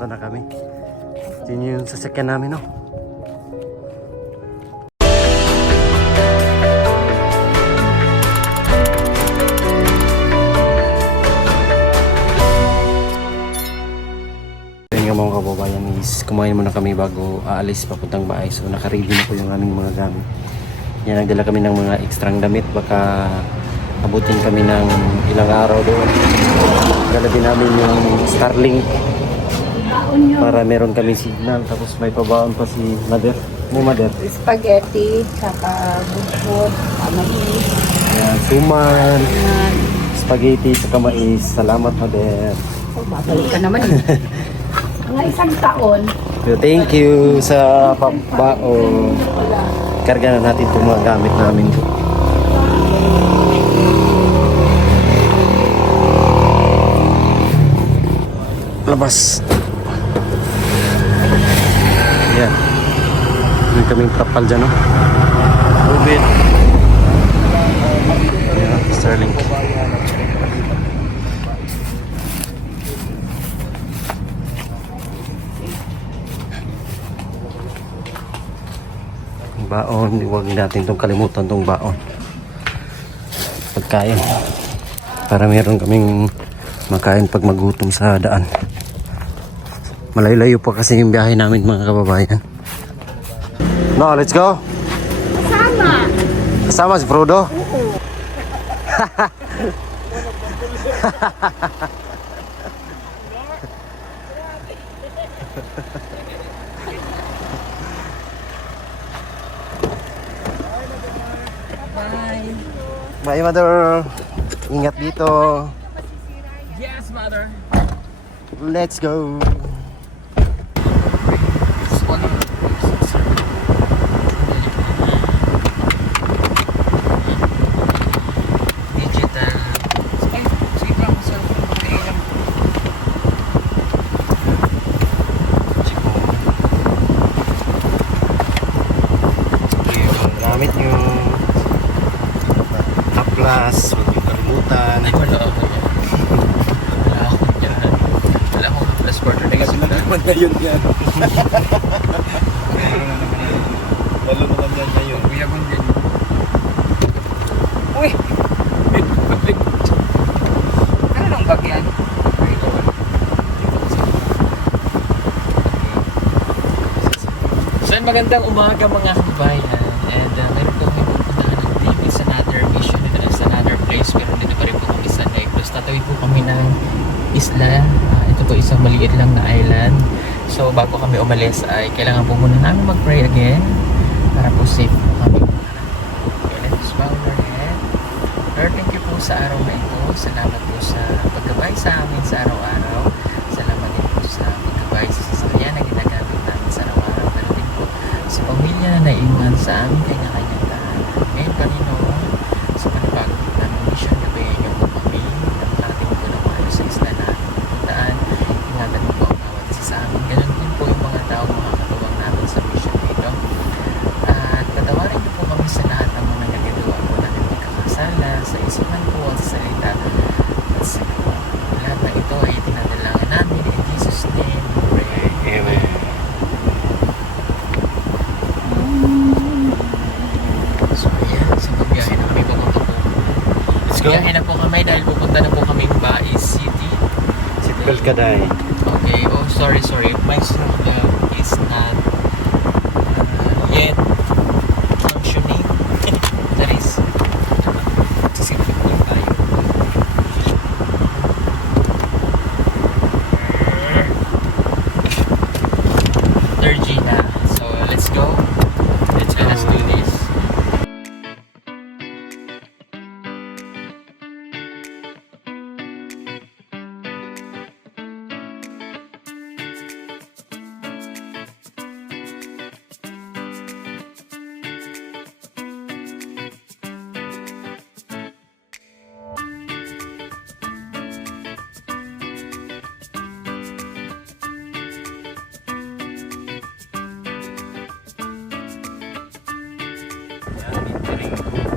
papunta na kami. Yun yung sasakyan namin, no? Ayun nga mga kababayan, is kumain muna kami bago aalis papuntang bahay. So naka-ready na po yung aming mga gamit. Yan, nagdala kami ng mga ekstrang damit. Baka abutin kami ng ilang araw doon. Dala din namin yung Starlink para meron kami signal. Tapos may pabaon pa si Mother. May Mother. Spaghetti, saka bukod, mais. Ayan, suman, spaghetti, saka mais. Salamat, Mother. Oh, babalik ka naman eh. Mga isang taon. So, thank you sa pabaon. Karga na natin itong mga gamit namin. Labas. Yan. May kaming trapal dyan, no? Ubit. Yan, Starlink. Baon, huwag natin itong kalimutan itong baon. Pagkain. Para meron kaming makain pag magutom sa daan. Malayo-layo pa kasi yung biyahe namin mga kababayan. No, let's go. Kasama. Kasama si Frodo? Oo. Bye. Bye, Mother. Ingat dito. Yes, mother. Let's go. Digital. Ay, sige pa ako sa pag-iilang. Gamit nyo. Haplas. Huwag nyo kalimutan. Ay, wala ako yan. Wala ako yan. Wala akong plus quarter. Kasi naman ngayon yan. Lalo naman yan ngayon. Kuya kong din. Uy! Ano nang bag yan? So, magandang umaga mga kabayan. And meron po kami pupuntahan ng team. It's another mission. It's another place. Pero dito pa rin po kami sa Negros. Tatawid po kami ng isla. Ito po isang maliit lang na island. So bago kami umalis ay kailangan po muna namin mag-pray again para po safe po kami. Okay, let's bow our head. Lord, thank you po sa araw na ito. Salamat po sa paggabay sa amin sa araw-araw. Salamat din po sa paggabay sa sasakya na ginagamit namin sa araw-araw. Pero din po sa pamilya na naiwan sa amin kanya-kanyang lahat. Ngayon, Panginoon, sa panibago namin mission, gabayan niyo po kami ng ating po ng mga sa isla na puntaan. Ingatan mo po ang bawat isa sa amin. Ganun din po yung mga tao makakatuwang namin sa mission dito. At patawarin niyo po kami sa lahat ng mga nagagawa po natin pagkakasala sa isipan po at sa salita at sa gawa. Lahat na ito ay pinadalangin namin in Jesus' name. Pray. Amen. So ayan, so magbiyahe na kami papunta po. Let's go. Biyahe na po kami dahil pupunta na po kami Bae City. Seatbelt ka dahil. Okay, oh sorry. My snorkel is not yet functioning. That is, sisipit lang tayo. Third G na. So let's go. Let's do this.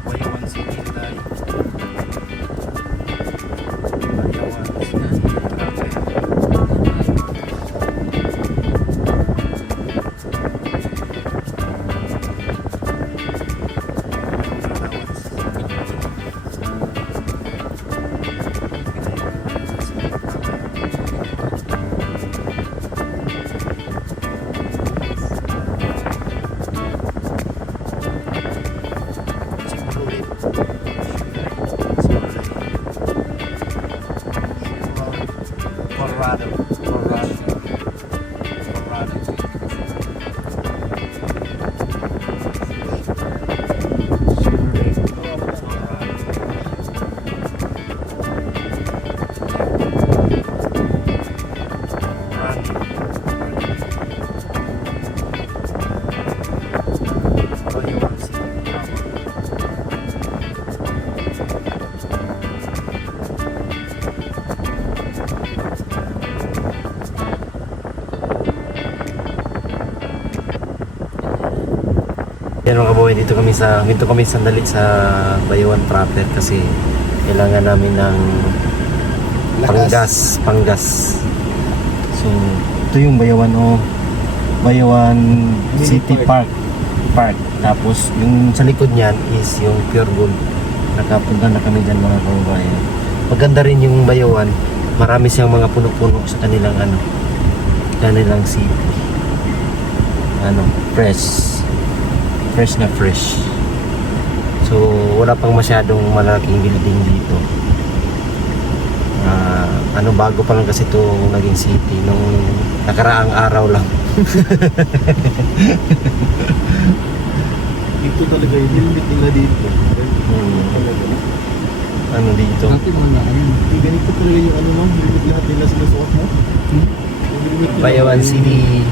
Bayawan City tayo. Bayawan. Colorado. Colorado. Colorado. Yan mga kabuhay, dito kami sandali sa Bayuan proper kasi kailangan namin ng panggas. So, ito yung Bayawan Bayawan City Park. Tapos yung sa likod niyan is yung Pure Gold. Nakapunta na kami dyan mga kabuhay. Maganda rin yung Bayawan. Marami siyang mga puno-puno sa kanilang city. Fresh na fresh. So wala pang masyadong malaking building dito. Bago pa lang kasi ito naging city nung nakaraang araw lang. Dito talaga yung helmet nila dito. Dito. Dati mga Hindi ganito talaga yung helmet lahat nila sinusuot mo. Yung helmet nila. Bayawan City.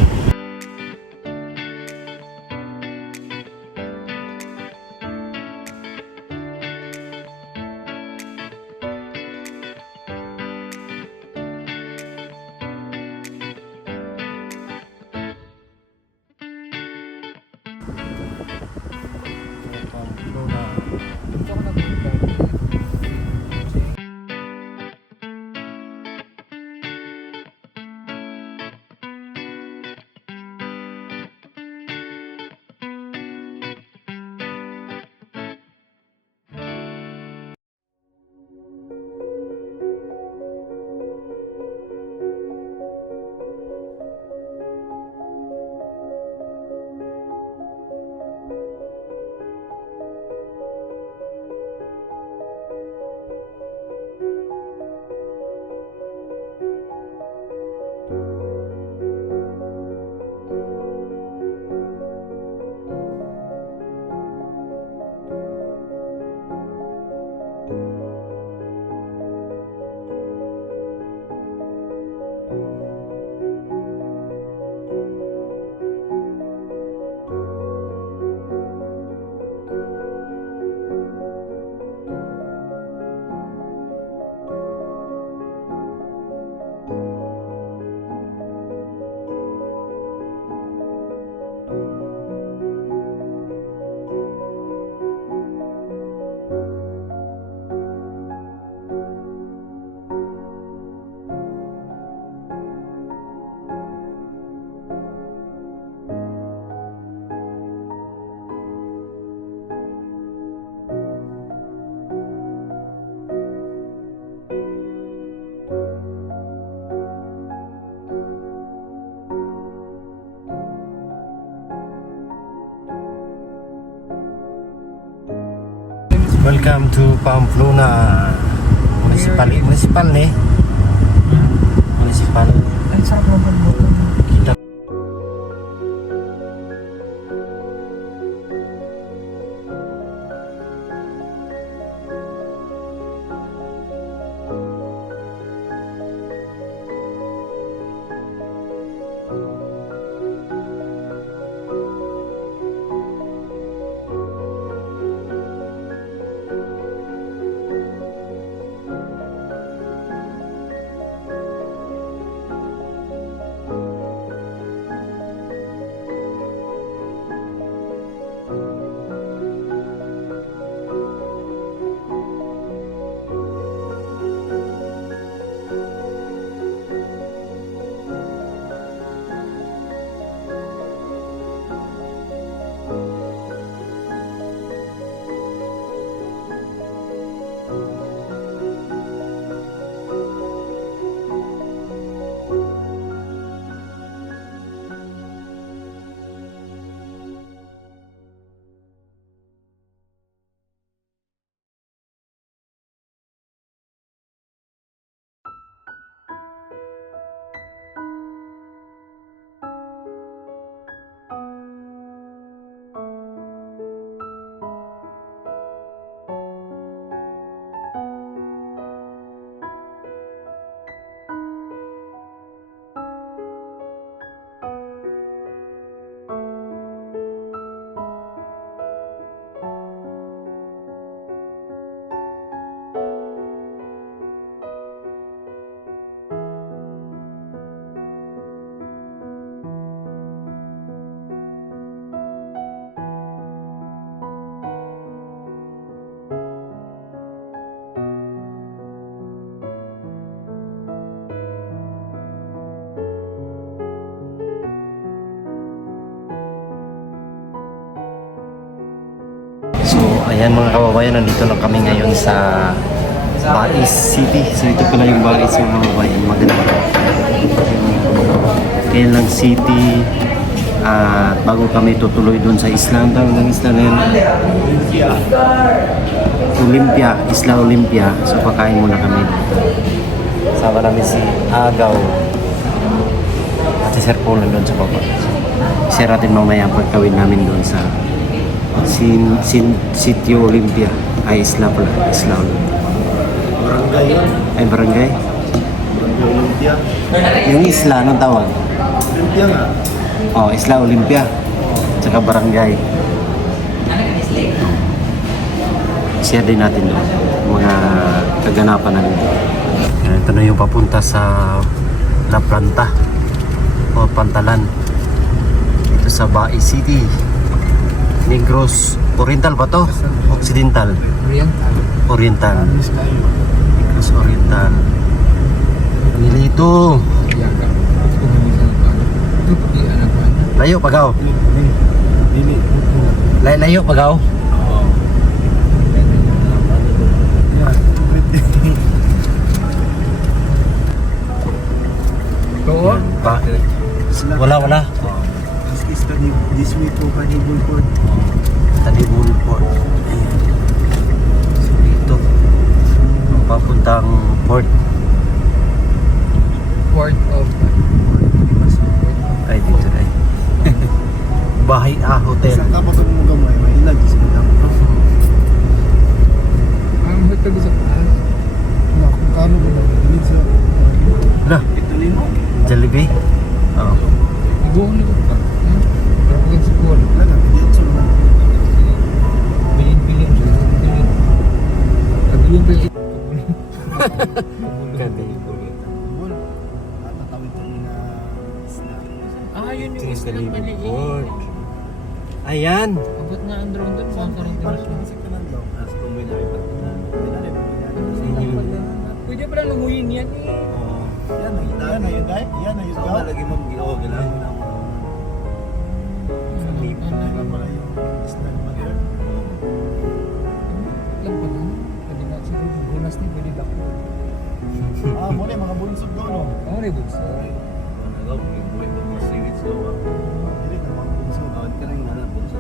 Welcome to Pamplona Municipal ni Municipal. Ay, sarap naman mo. Kita Ayan mga kababayan, nandito lang kami ngayon sa Bais City. So ito pala yung Bais mga kababayan. Maganda. Kailang City. At bago kami tutuloy dun sa isla. Ang tawag ng isla na yun? Olympia. Isla Olympia. So pakain muna kami dito. Sama namin si Agaw. At si Sir Paul nandun sa baba. Share natin mamaya ang pagkawin namin doon sa Sitio Olympia. Ay, isla pala. Isla Olympia. Barangay yan. Ay, barangay. Barangay Olympia. Yung isla, anong tawag? Olympia nga. Oh, Isla Olympia. Tsaka barangay. Share din natin doon. Mga kaganapan namin. Ito na yung papunta sa La Planta. O Pantalan. Ito sa Bais City. Negros Oriental ba to? Occidental. Oriental. Negros Oriental. Nilito. Layo pagaw. Dili. Layo pagaw. Wala. Is this way to Canibal Port. Talibul Port. Ayan. So dito. Ang papuntang port. Port of Ay dito na Bahay Hotel. Sa kapag mo gamay, may ilag sa ilang. ang hotel sa Paz. Kung kano ba na, dinid sa... Na, Jollibee. Oo. Ibuong nito pa. Pero kung sa Kuala. Wala, dinid sa naman. Bilin. Bilin. Bul, matatawid kami na isla. Yun yung Sa islang Talibul maliit. Port. Ayan. Abot na ang drone doon. Saan Mga pa rin 40 sa kanan daw? Nasa pumilay pa. Pwede pala lunguyin yan eh. Yan na yun, dahil. Yan na yun, daw. Lagi mong ginawa. Lipat na ba pala yung isla ng Mother? Lang pa lang. Pwede na siguro bunas ni pwede bako. Muna mga bunsod doon, no? Reboot sa. Dili na mga bunsod.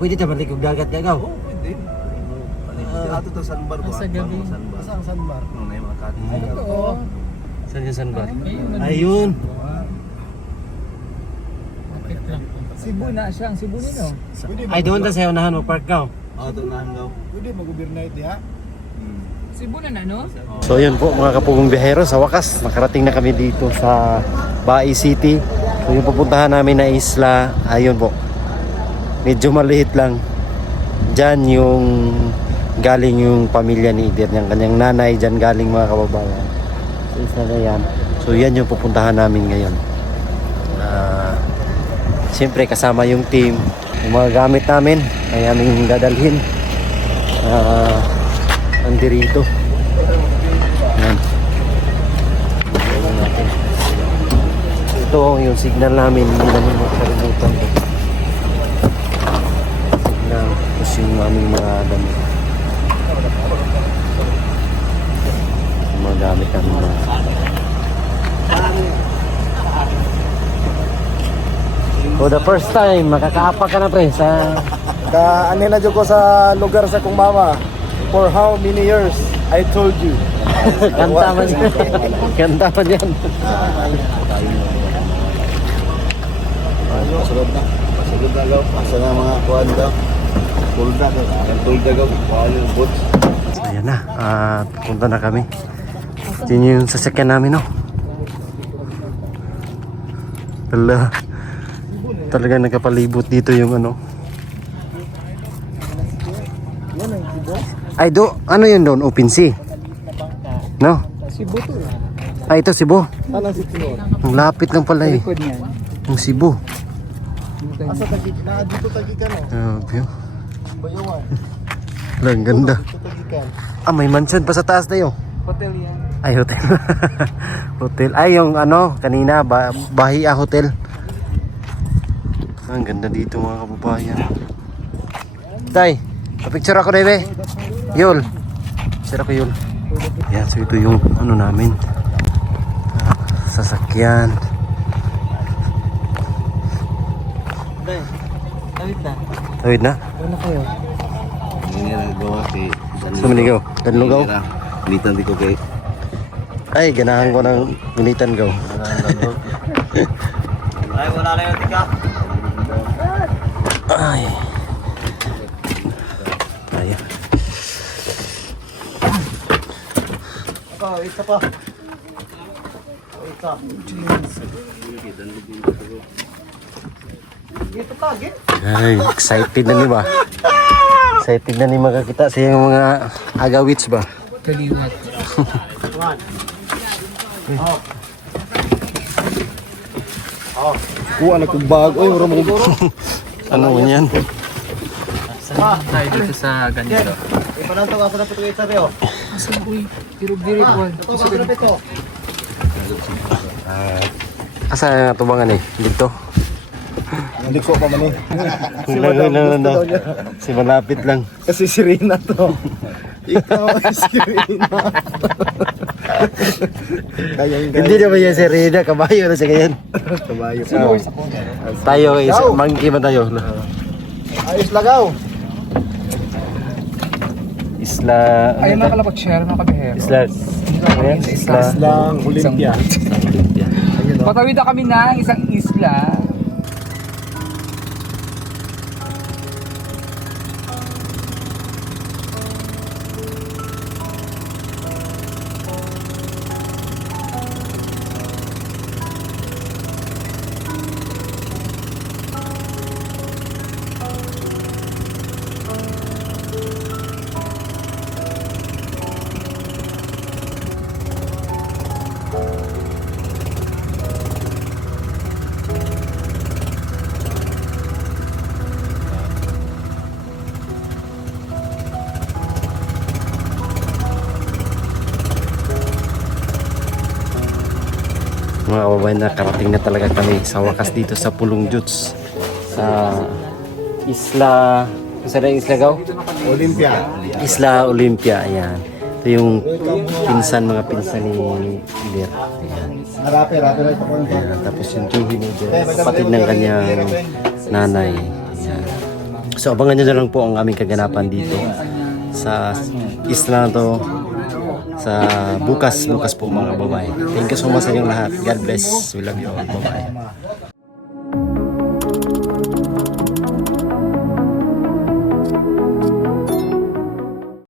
Pwede ta balik og dagat ka gaw. Ato to Sanbar ko. Sa gabi. Asa ang Sanbar? Oo. Saan yung sandbar? Ayun. Ayun. Kapit lang. Cebu na siya. Ang Cebu nino. Ay doon ta sa unahan mo park gaw. Pwede mag-overnight ya? Cebu na no? So yun po mga kapugong biyahero, sa wakas nakarating na kami dito sa Bais City. So yung pupuntahan namin na isla, ayun po. Medyo maliit lang. Diyan yung galing yung pamilya ni Idir, yung kanyang nanay, diyan galing mga kababayan. So isla na yan. So yan yung pupuntahan namin ngayon. Siyempre kasama yung team, yung mga gamit namin ay aming dadalhin. Andirito. Yan. Ito yung signal namin. Hindi namin makalimutan. Signal. Tapos yung aming mga damit. Yung mga gamit namin na. For the first time, makakaapa ka na pre sa... Ano na dyan ko sa lugar sa kong mama. For how many years? I told you. Kanta man yan. Kanta man yan. Pasulod na gaw. Asa na mga kuhan daw. Tulda daw. Tulda gaw. Kuhan yung boots. Ayan na, punta na kami. Yun yung sasakyan namin, no? Talaga nagkapalibot dito yung ano. Ay, ano yun doon? Open sea? No? Cebu to. Ay, ito Cebu. Ano si Tino? Ang lapit lang pala eh. Likod niyan. Yung Cebu. Asa tagi na dito tagikan no. Grabe. Bayawan. Lang ganda. Dito tagikan. May mansion pa sa taas na yun. Hotel yan. Ay, hotel. Hotel. Ay, yung ano, kanina, Bahia Hotel. Ang ganda dito mga kababayan. Tay, picture ako na Yul. Picture ako Yul. Yan, so ito yung ano namin. Sasakyan. Tawid na? Ano kayo? Hindi na nagawa kay Suminigaw. Danlugaw. Litan di ko kay Ay, ganahan ko ng gunitan gaw. Ay, wala na yung tika. Ay. Ayan. Isa pa. Isa. Ay, excited na ni ba? Excited na ni makakita sa yung mga agawits ba? Kaliwat. Kuha na kong bag. Oy, wala mo kong Ano mo yan? Saan tayo dito sa ganito? ipanang tawa sa napito kayo sabi oh. Asa uy, dirog-dirog one. Ito sa napito. Asa nga tubangan eh? Dito? Hindi ko pa man eh. Si malapit lang. Kasi si Rina to. Ikaw ay si Rina. Hindi naman yan si Rina, kabayo na siya ganyan. Kabayo. Tayo is, monkey ba tayo? Ayos lagaw. Isla, Ayun na kalapag-share mga kabihero. Isla, Isla, Lang Olympia. Olympia. Patawid na kami ng isang isla. Mga kababayan, nakarating na talaga kami sa wakas dito sa Pulong Juts. Sa Isla, saan na yung Isla Gaw? Olympia. Isla Olympia, ayan. Ito yung mga pinsan ni Lir. Ayan. Rapi na ito ko. Ayan. Tapos yung two hinigil, kapatid ng kanyang nanay. Ayan. So abangan nyo na lang po ang aming kaganapan dito sa isla na to sa bukas po mga babae. Thank you so much sa inyong lahat. God bless. We love you all. Bye-bye.